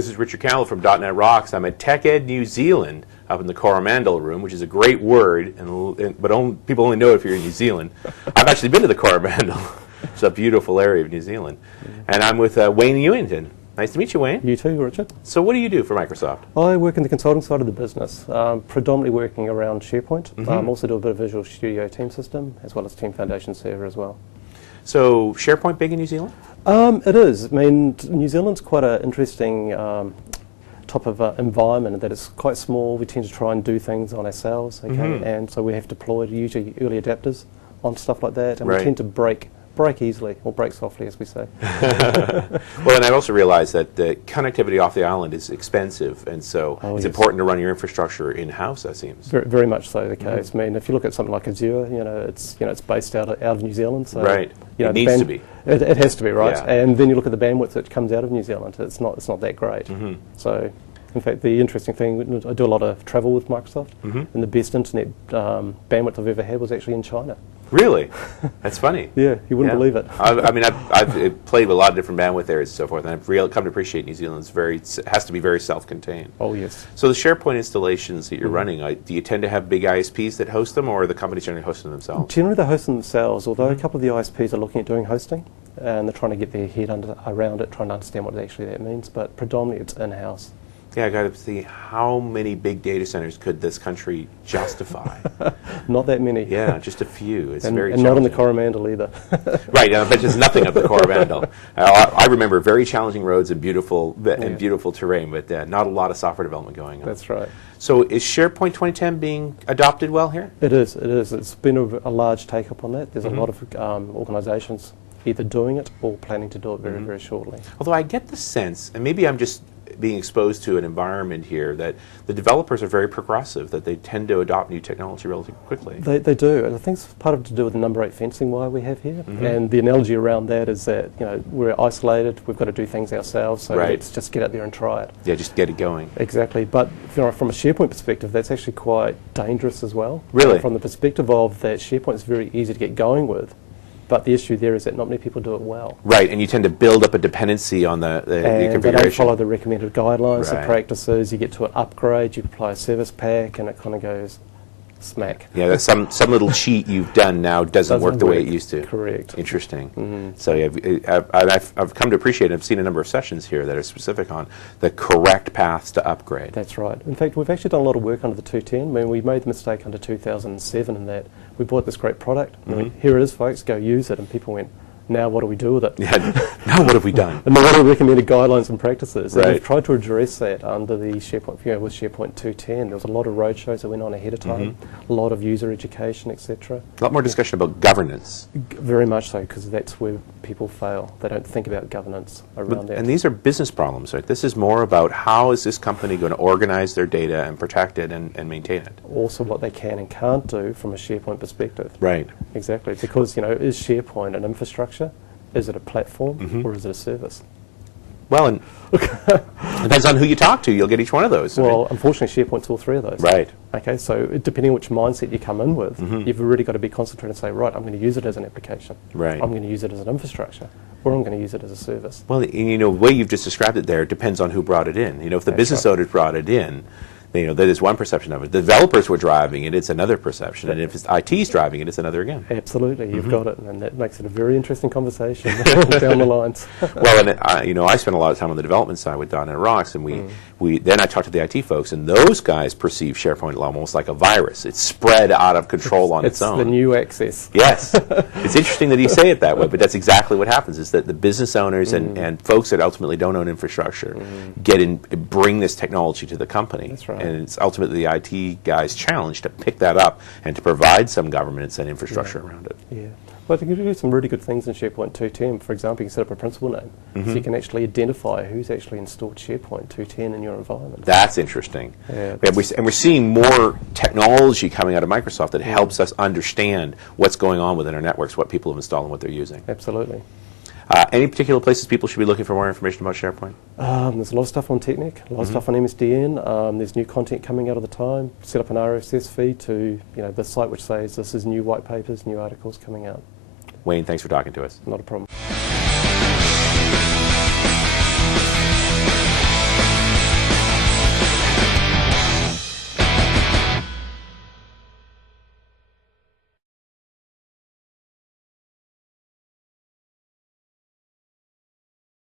This is Richard Campbell from .NET Rocks. I'm at TechEd New Zealand up in the Coromandel room, which is a great word, but people only know it if you're in New Zealand. I've actually been to the Coromandel. It's a beautiful area of New Zealand. And I'm with Wayne Ewington. Nice to meet you, Wayne. You too, Richard. So what do you do for Microsoft? I work in the consulting side of the business, predominantly working around SharePoint. Also do a bit of Visual Studio Team System, as well as Team Foundation Server as well. So SharePoint big in New Zealand? It is. I mean, New Zealand's quite an interesting type of environment in that it's quite small. We tend to try and do things on ourselves, okay? And so we have deployed usually early adapters on stuff like that, and we tend to break easily, or break softly, as we say. Well, and I also realize that the connectivity off the island is expensive, and so it's important to run your infrastructure in-house, that seems. Very much so the case. I mean, if you look at something like Azure, it's based out of New Zealand. So, it needs to be. It has to be, right? Yeah. And then you look at the bandwidth that comes out of New Zealand. It's not that great. So, in fact, the interesting thing, I do a lot of travel with Microsoft, and the best internet bandwidth I've ever had was actually in China. Really? That's funny. Yeah, you wouldn't believe it. I mean, I've played with a lot of different bandwidth areas and so forth, and I've come to appreciate New Zealand. Has to be very self-contained. Oh, yes. So the SharePoint installations that you're running, do you tend to have big ISPs that host them, or are the companies generally hosting them themselves? Generally, they host them themselves, although a couple of the ISPs are looking at doing hosting, and they're trying to get their head around it, trying to understand what actually that means, but predominantly it's in-house. Yeah, I got to see how many big data centers could this country justify? Not that many. Yeah, just a few. It's very and not in the Coromandel either. Right, but there's nothing of the Coromandel. I remember very challenging roads and beautiful terrain, but not a lot of software development going on. That's right. So is SharePoint 2010 being adopted well here? It is. It's been a large take-up on that. There's a lot of organisations either doing it or planning to do it very, very shortly. Although I get the sense, and maybe I'm just being exposed to an environment here, that the developers are very progressive, that they tend to adopt new technology relatively quickly. They do, and I think it's part of it to do with the number 8 fencing wire we have here. And the analogy around that is that we're isolated, we've got to do things ourselves, so let's just get out there and try it. Yeah, just get it going. Exactly, but from a SharePoint perspective, that's actually quite dangerous as well. Really? From the perspective of that SharePoint is very easy to get going with. But the issue there is that not many people do it well. Right, and you tend to build up a dependency on the configuration. They don't follow the recommended guidelines, the practices. You get to an upgrade, you apply a service pack, and it kind of goes smack. Yeah, that's some little cheat you've done now doesn't work the way it used to. Correct. Interesting. So yeah, I've come to appreciate it. I've seen a number of sessions here that are specific on the correct paths to upgrade. That's right. In fact, we've actually done a lot of work under the 210. I mean, we made the mistake under 2007 in that we bought this great product. Here it is, folks, go use it. And people went, now what do we do with it? Yeah, now what have we done? And what are the recommended guidelines and practices? And we've tried to address that under the SharePoint, with SharePoint 210. There was a lot of roadshows that went on ahead of time, a lot of user education, etc. A lot more discussion about governance. Very much so, because that's where people fail. They don't think about governance around that. And these are business problems, right? This is more about how is this company going to organize their data and protect it and maintain it. Also what they can and can't do from a SharePoint perspective. Right. Exactly, because is SharePoint an infrastructure? Is it a platform or is it a service? Well, and depends on who you talk to. You'll get each one of those. Well, unfortunately, SharePoint's all three of those. Right. Okay, so depending on which mindset you come in with, you've really got to be concentrated and say, right, I'm going to use it as an application. Right. I'm going to use it as an infrastructure, or I'm going to use it as a service. Well, the way you've just described it there depends on who brought it in. If the business owners brought it in, that is one perception of it. The developers were driving it, it's another perception. And if it's IT's driving it, it's another again. Absolutely, you've got it. And that makes it a very interesting conversation down the lines. Well, and I spent a lot of time on the development side with .NET Rocks, and then I talked to the IT folks, and those guys perceive SharePoint almost like a virus. It's spread out of control on its own. It's the new access. Yes. It's interesting that you say it that way, but that's exactly what happens, is that the business owners and folks that ultimately don't own infrastructure bring this technology to the company. That's right. And it's ultimately the IT guy's challenge to pick that up and to provide some governance and infrastructure around it. Yeah. Well, you can do some really good things in SharePoint 210. For example, you can set up a principal name, so you can actually identify who's actually installed SharePoint 210 in your environment. That's interesting. Yeah, and we're seeing more technology coming out of Microsoft that helps us understand what's going on within our networks, what people have installed and what they're using. Absolutely. Any particular places people should be looking for more information about SharePoint? There's a lot of stuff on Technic, a lot of stuff on MSDN. There's new content coming out all the time. Set up an RSS feed to the site which says this is new white papers, new articles coming out. Wayne, thanks for talking to us. Not a problem.